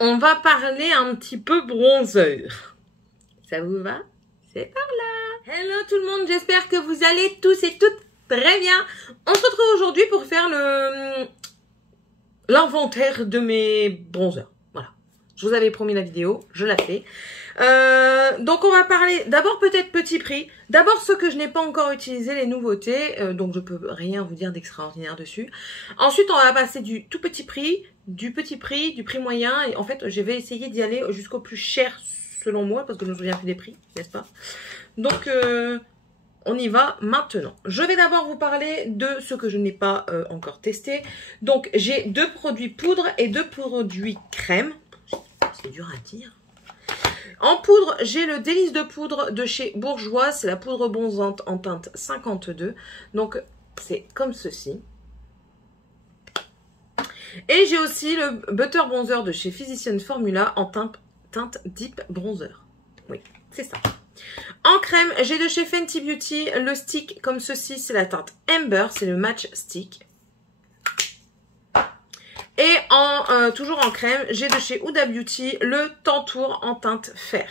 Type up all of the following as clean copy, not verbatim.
on va parler un petit peu bronzer. Ça vous va? C'est par là. Hello tout le monde, j'espère que vous allez tous et toutes très bien. On se retrouve aujourd'hui pour faire l'inventaire de mes bronzers. Voilà. Je vous avais promis la vidéo, je la fais. Donc on va parler d'abord peut-être petit prix. D'abord ceux que je n'ai pas encore utilisé, les nouveautés. Donc je peux rien vous dire d'extraordinaire dessus. Ensuite on va passer du tout petit prix, du prix moyen. Et en fait je vais essayer d'y aller jusqu'au plus cher selon moi parce que je me souviens plus des prix, n'est-ce pas? Donc on y va maintenant. Je vais d'abord vous parler de ce que je n'ai pas encore testé. Donc j'ai 2 produits poudre et 2 produits crème. C'est dur à dire. En poudre, j'ai le délice de poudre de chez Bourjois. C'est la poudre bronzante en teinte 52. Donc, c'est comme ceci. Et j'ai aussi le butter bronzer de chez Physician Formula en teinte Deep Bronzer. Oui, c'est ça. En crème, j'ai de chez Fenty Beauty le stick comme ceci. C'est la teinte Amber. C'est le Match Stick. Et toujours en crème, j'ai de chez Huda Beauty le Tantour en teinte fer.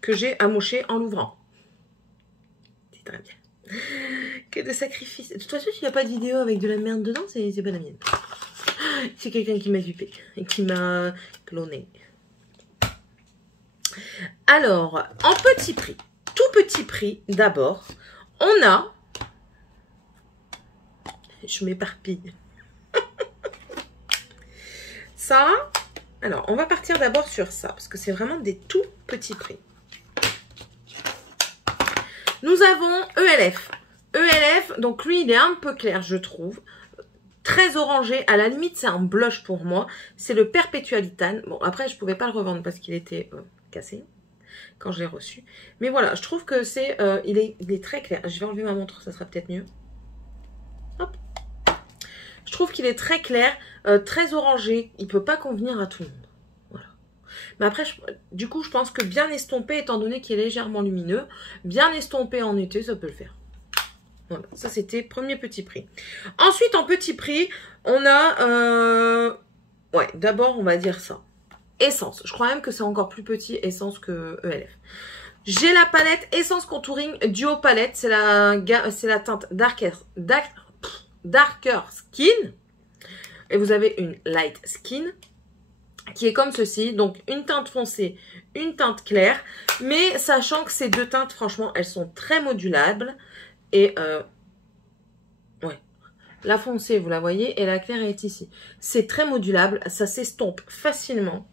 Que j'ai amoché en l'ouvrant. C'est très bien. Que de sacrifice. De toute façon, s'il n'y a pas de vidéo avec de la merde dedans, c'est pas la mienne. C'est quelqu'un qui m'a dupé et qui m'a cloné. Alors, en petit prix, tout petit prix d'abord, on a... Je m'éparpille. Ça, alors on va partir d'abord sur ça, parce que c'est vraiment des tout petits prix. Nous avons ELF. ELF, donc lui il est un peu clair je trouve. Très orangé, à la limite c'est un blush pour moi. C'est le Perpetualitane. Bon après je pouvais pas le revendre parce qu'il était cassé quand je l'ai reçu. Mais voilà, je trouve que c'est, il est très clair. Je vais enlever ma montre, ça sera peut-être mieux. Hop. Je trouve qu'il est très clair, très orangé. Il ne peut pas convenir à tout le monde. Voilà. Mais après, du coup, je pense que bien estompé, étant donné qu'il est légèrement lumineux, bien estompé en été, ça peut le faire. Voilà, ça c'était premier petit prix. Ensuite, en petit prix, on a... ouais, d'abord, on va dire ça. Essence. Je crois même que c'est encore plus petit, Essence, que ELF. J'ai la palette Essence Contouring Duo Palette. C'est la teinte Darker Skin. Et vous avez une Light Skin qui est comme ceci. Donc, une teinte foncée, une teinte claire. Mais sachant que ces 2 teintes, franchement, elles sont très modulables. Et, ouais. La foncée, vous la voyez, et la claire est ici. C'est très modulable. Ça s'estompe facilement.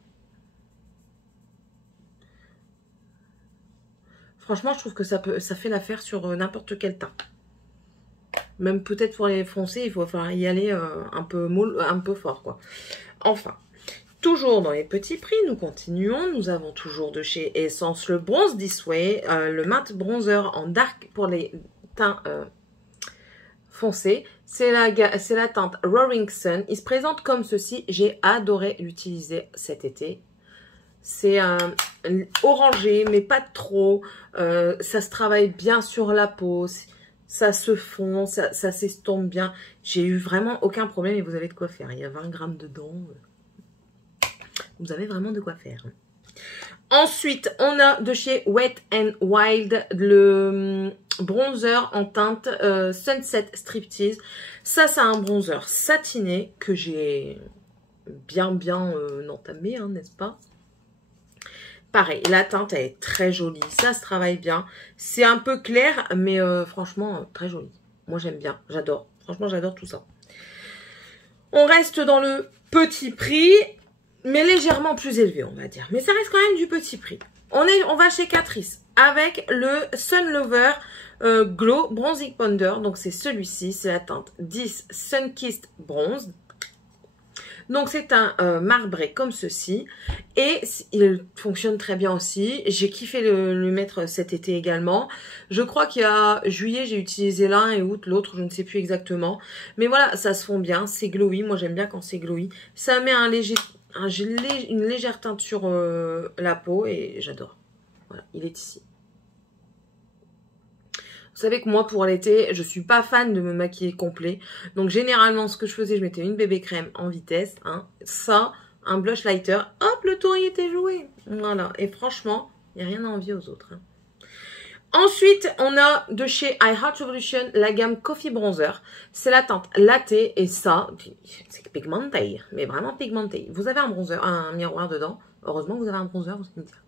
Franchement, je trouve que ça fait l'affaire sur n'importe quel teint. Même peut-être pour les foncés, il faut falloir y aller un peu fort, quoi. Enfin, toujours dans les petits prix, nous continuons. Nous avons toujours de chez Essence le Bronze This Way, le Matte Bronzer en dark pour les teints foncés. C'est la teinte Roaring Sun. Il se présente comme ceci. J'ai adoré l'utiliser cet été. C'est orangé, mais pas trop. Ça se travaille bien sur la peau. Ça se fond, ça s'estompe bien. J'ai eu vraiment aucun problème et vous avez de quoi faire. Il y a 20 grammes dedans. Vous avez vraiment de quoi faire. Ensuite, on a de chez Wet n Wild le bronzer en teinte Sunset Striptease. Ça, c'est un bronzer satiné que j'ai bien entamé, hein, n'est-ce pas? Pareil, la teinte elle est très jolie, ça se travaille bien. C'est un peu clair, mais franchement, très joli. Moi, j'aime bien, j'adore. Franchement, j'adore tout ça. On reste dans le petit prix, mais légèrement plus élevé, on va dire. Mais ça reste quand même du petit prix. On va chez Catrice avec le Sun Lover Glow Bronzing Powder. Donc, c'est celui-ci, c'est la teinte 10 Sun Kissed Bronze. Donc, c'est un marbré comme ceci. Et il fonctionne très bien aussi. J'ai kiffé le mettre cet été également. Je crois qu'il y a juillet, j'ai utilisé l'un et août l'autre. Je ne sais plus exactement. Mais voilà, ça se fond bien. C'est glowy. Moi, j'aime bien quand c'est glowy. Ça met une légère teinte sur la peau et j'adore. Voilà, il est ici. Vous savez que moi, pour l'été, je suis pas fan de me maquiller complet. Donc, généralement, ce que je faisais, je mettais une bébé crème en vitesse. Hein. Ça, un blush lighter. Hop, le tour y était joué. Voilà. Et franchement, il n'y a rien à envier aux autres. Hein. Ensuite, on a de chez I Heart Revolution la gamme Coffee Bronzer. C'est la teinte latte et ça, c'est pigmenté, mais vraiment pigmenté. Vous avez un bronzer, un miroir dedans. Heureusement que vous avez un bronzer, vous allez me dire.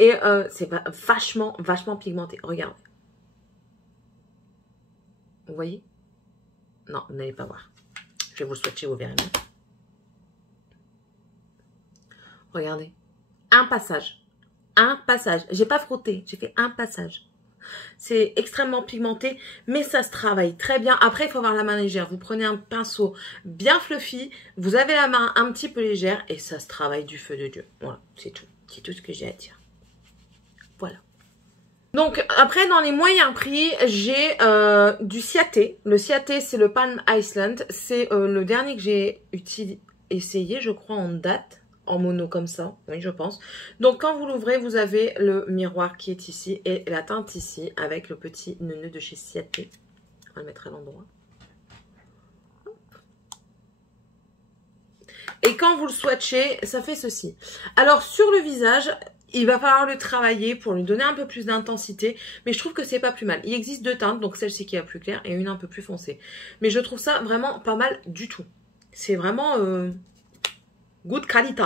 Et c'est vachement, vachement pigmenté. Regardez. Vous voyez? Non, vous n'allez pas voir. Je vais vous le swatcher, vous verrez. Regardez. Un passage. Un passage. J'ai pas frotté, j'ai fait un passage. C'est extrêmement pigmenté, mais ça se travaille très bien. Après, il faut avoir la main légère. Vous prenez un pinceau bien fluffy, vous avez la main un petit peu légère et ça se travaille du feu de Dieu. Voilà, c'est tout. C'est tout ce que j'ai à dire. Voilà. Donc, après, dans les moyens prix, j'ai du Ciaté. Le Ciaté, c'est le Palm Island. C'est le dernier que j'ai essayé, je crois, en date. En mono comme ça, oui je pense. Donc quand vous l'ouvrez, vous avez le miroir qui est ici et la teinte ici avec le petit neuneu de chez Ciaté. On va le mettre à l'endroit. Et quand vous le swatchez, ça fait ceci. Alors sur le visage, il va falloir le travailler pour lui donner un peu plus d'intensité, mais je trouve que c'est pas plus mal. Il existe deux teintes, donc celle-ci qui est la plus claire et une un peu plus foncée. Mais je trouve ça vraiment pas mal du tout. C'est vraiment... good qualité.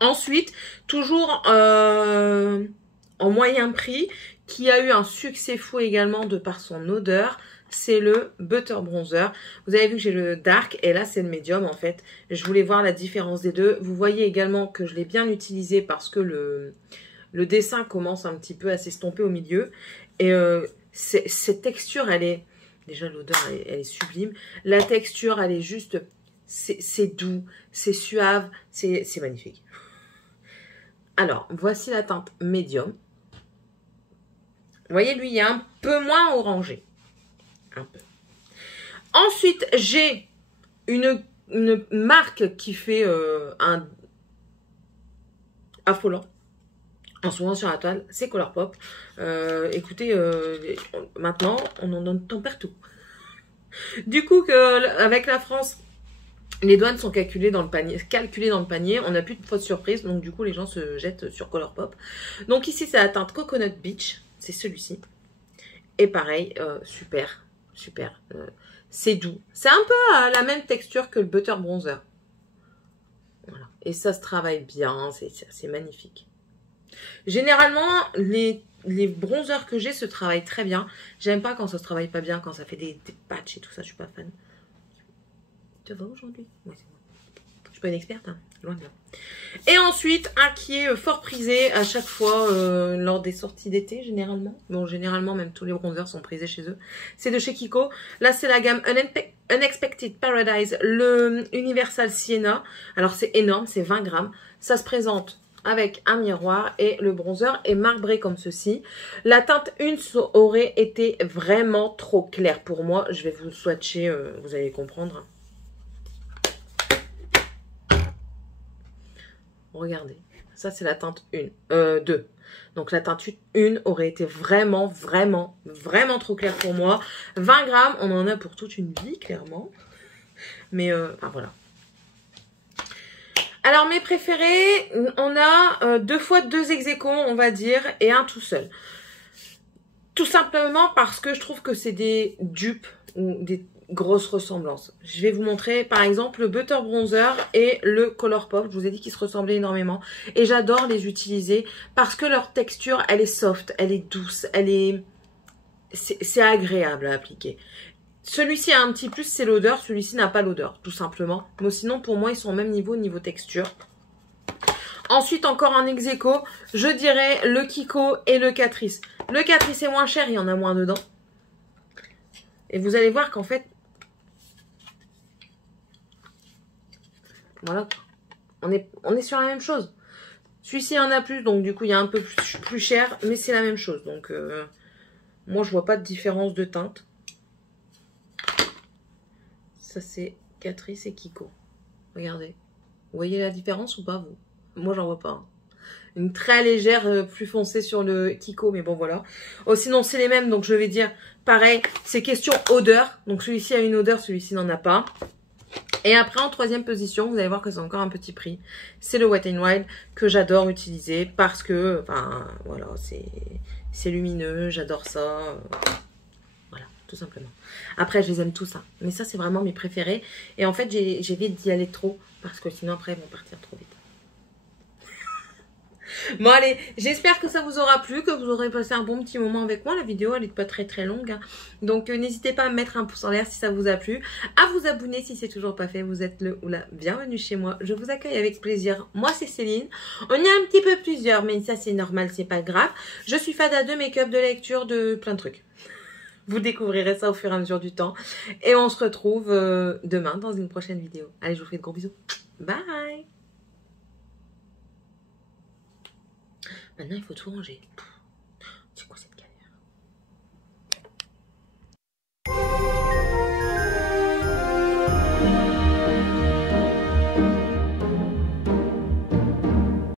Ensuite, toujours en moyen prix, qui a eu un succès fou également de par son odeur, c'est le Butter Bronzer. Vous avez vu que j'ai le dark et là c'est le medium en fait. Je voulais voir la différence des deux. Vous voyez également que je l'ai bien utilisé parce que le dessin commence un petit peu à s'estomper au milieu. Et cette texture, elle est... Déjà l'odeur, elle est sublime. La texture, elle est juste... C'est doux, c'est suave, c'est magnifique. Alors, voici la teinte médium. Vous voyez, lui, il est un peu moins orangé. Un peu. Ensuite, j'ai une marque qui fait un affolant. En ce moment sur la toile, c'est Colourpop. Écoutez, maintenant, on en entend partout. Du coup, avec la France... Les douanes sont calculées dans le panier, on n'a plus de fausses surprises, donc du coup les gens se jettent sur Colourpop. Donc ici c'est la teinte Coconut Beach, c'est celui-ci. Et pareil, super, super, c'est doux. C'est un peu la même texture que le Butter Bronzer. Voilà. Et ça se travaille bien, c'est magnifique. Généralement, les bronzers que j'ai se travaillent très bien. J'aime pas quand ça se travaille pas bien, quand ça fait des patchs et tout ça, je suis pas fan. Tu vas aujourd'hui? Oui, c'est bon. Je suis pas une experte, hein, loin de là. Et ensuite, un qui est fort prisé à chaque fois lors des sorties d'été, généralement. Bon, généralement, même tous les bronzers sont prisés chez eux. C'est de chez Kiko. Là, c'est la gamme Unexpected Paradise, le Universal Sienna. Alors, c'est énorme, c'est 20 grammes. Ça se présente avec un miroir et le bronzer est marbré comme ceci. La teinte 1 aurait été vraiment trop claire pour moi. Je vais vous swatcher, vous allez comprendre. Regardez, ça c'est la teinte 2. Donc la teinte 1 aurait été vraiment, vraiment, vraiment trop claire pour moi. 20 grammes, on en a pour toute une vie, clairement. Mais, enfin voilà. Alors mes préférés, on a 2 fois 2 ex-aequo, on va dire, et un tout seul. Tout simplement parce que je trouve que c'est des dupes ou des grosses ressemblances. Je vais vous montrer par exemple le Butter Bronzer et le Colourpop. Je vous ai dit qu'ils se ressemblaient énormément. Et j'adore les utiliser parce que leur texture, elle est soft, elle est douce, c'est agréable à appliquer. Celui-ci a un petit plus, c'est l'odeur. Celui-ci n'a pas l'odeur, tout simplement. Mais sinon, pour moi, ils sont au même niveau texture. Ensuite, encore un ex-aequo, je dirais le Kiko et le Catrice. Le Catrice est moins cher, il y en a moins dedans. Et vous allez voir qu'en fait, voilà, on est sur la même chose. Celui-ci en a plus, donc du coup, il y a un peu plus cher, mais c'est la même chose. Donc, moi, je vois pas de différence de teinte. Ça, c'est Catrice et Kiko. Regardez. Vous voyez la différence ou pas, vous? Moi, j'en vois pas. Hein. une très légère, plus foncée sur le Kiko, mais bon voilà. Oh, sinon c'est les mêmes, donc je vais dire pareil, c'est question odeur. Donc celui-ci a une odeur, celui-ci n'en a pas. Et après en troisième position, vous allez voir que c'est encore un petit prix. C'est le Wet n Wild que j'adore utiliser parce que, enfin voilà, c'est lumineux, j'adore ça. Voilà, tout simplement. Après, je les aime tous, hein. Mais ça, c'est vraiment mes préférés. Et en fait, j'évite d'y aller trop parce que sinon, après, ils vont partir trop vite. Bon, allez, j'espère que ça vous aura plu, que vous aurez passé un bon petit moment avec moi. La vidéo, elle n'est pas très très longue, hein. Donc, n'hésitez pas à me mettre un pouce en l'air si ça vous a plu. À vous abonner si c'est toujours pas fait. Vous êtes le ou la bienvenue chez moi. Je vous accueille avec plaisir. Moi, c'est Céline. On est un petit peu plusieurs, mais ça, c'est normal, c'est pas grave. Je suis fada de make-up, de lecture, de plein de trucs. Vous découvrirez ça au fur et à mesure du temps. Et on se retrouve demain dans une prochaine vidéo. Allez, je vous fais de gros bisous. Bye! Maintenant, il faut tout ranger.